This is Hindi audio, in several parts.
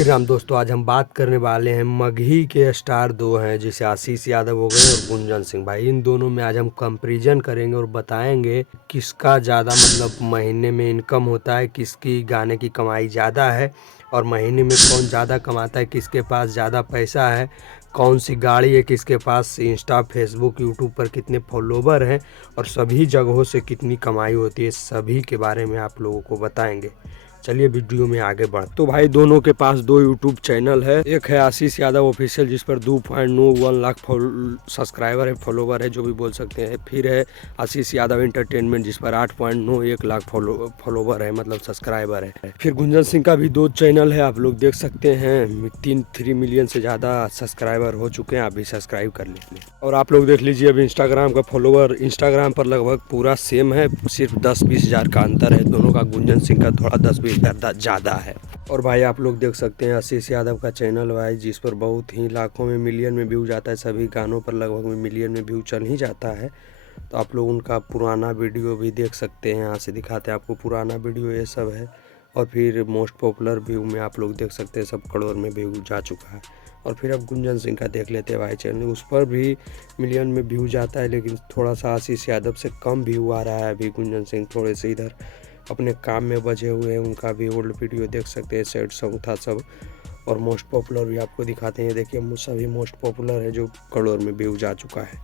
श्री राम दोस्तों, आज हम बात करने वाले हैं मगही के स्टार दो हैं, जैसे आशीष यादव हो गए और गुंजन सिंह भाई। इन दोनों में आज हम कंपैरिजन करेंगे और बताएंगे किसका ज़्यादा मतलब महीने में इनकम होता है, किसकी गाने की कमाई ज़्यादा है और महीने में कौन ज़्यादा कमाता है, किसके पास ज़्यादा पैसा है, कौन सी गाड़ी है, किसके पास इंस्टा फेसबुक यूट्यूब पर कितने फॉलोवर हैं और सभी जगहों से कितनी कमाई होती है, सभी के बारे में आप लोगों को बताएंगे। चलिए वीडियो में आगे बढ़। तो भाई दोनों के पास दो यूट्यूब चैनल है। एक है आशीष यादव ऑफिशियल जिस पर 2.91 लाख सब्सक्राइबर है, फॉलोवर है जो भी बोल सकते हैं। फिर है आशीष यादव एंटरटेनमेंट जिस पर 8.91 लाख फॉलोवर है, मतलब सब्सक्राइबर है। फिर गुंजन सिंह का भी दो चैनल है, आप लोग देख सकते हैं। 3 मिलियन से ज़्यादा सब्सक्राइबर हो चुके हैं, आप भी सब्सक्राइब कर लीजिए। और आप लोग देख लीजिए अब इंस्टाग्राम का फॉलोवर, इंस्टाग्राम पर लगभग पूरा सेम है, सिर्फ 10-20 हज़ार का अंतर है दोनों का। गुंजन सिंह का थोड़ा 10-20 हज़ार ज़्यादा है। और भाई आप लोग देख सकते हैं आशीष यादव का चैनल भाई, जिस पर बहुत ही लाखों में मिलियन में व्यू जाता है। सभी गानों पर लगभग में मिलियन में व्यू चल ही जाता है। तो आप लोग उनका पुराना वीडियो भी देख सकते हैं, यहाँ से दिखाते हैं आपको पुराना वीडियो ये सब है। और फिर मोस्ट पॉपुलर व्यू में आप लोग देख सकते हैं सब करोड़ में व्यू जा चुका है। और फिर अब गुंजन सिंह का देख लेते हैं भाई चैनल, उस पर भी मिलियन में व्यू जाता है, लेकिन थोड़ा सा आशीष यादव से कम व्यू आ रहा है। अभी गुंजन सिंह थोड़े से इधर अपने काम में बजे हुए हैं, उनका भी ओल्ड वीडियो देख सकते हैं, सैड सॉन्ग था सब। और मोस्ट पॉपुलर भी आपको दिखाते हैं, देखिए सभी मोस्ट पॉपुलर है जो करोड़ में व्यू जा चुका है।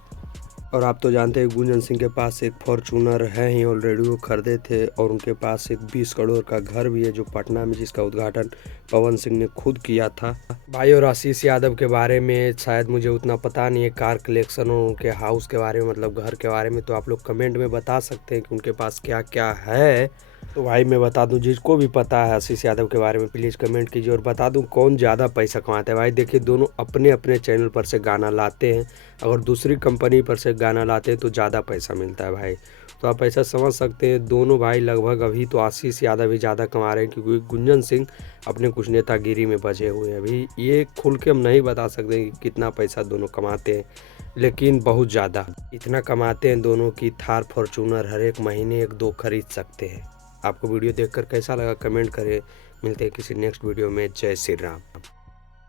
और आप तो जानते हैं गुंजन सिंह के पास एक फॉर्चूनर है ही ऑलरेडी, वो खरीदे थे। और उनके पास एक 20 करोड़ का घर भी है जो पटना में, जिसका उद्घाटन पवन सिंह ने खुद किया था भाई। और आशीष यादव के बारे में शायद मुझे उतना पता नहीं है, कार कलेक्शन और उनके हाउस के बारे में, मतलब घर के बारे में, तो आप लोग कमेंट में बता सकते हैं कि उनके पास क्या क्या है। तो भाई मैं बता दूं, जिसको भी पता है आशीष यादव के बारे में प्लीज़ कमेंट कीजिए। और बता दूं कौन ज़्यादा पैसा कमाता है। भाई देखिए दोनों अपने अपने चैनल पर से गाना लाते हैं, अगर दूसरी कंपनी पर से गाना लाते हैं तो ज़्यादा पैसा मिलता है भाई। तो आप ऐसा समझ सकते हैं दोनों भाई लगभग अभी तो आशीष यादव ही ज़्यादा कमा रहे हैं, क्योंकि गुंजन सिंह अपने कुछ नेतागिरी में बचे हुए हैं। अभी ये खुल के हम नहीं बता सकते कि कितना पैसा दोनों कमाते हैं, लेकिन बहुत ज़्यादा इतना कमाते हैं दोनों की थार फॉर्चूनर हर एक महीने 1-2 खरीद सकते हैं। आपको वीडियो देखकर कैसा लगा कमेंट करें। मिलते हैं किसी नेक्स्ट वीडियो में। जय श्री राम।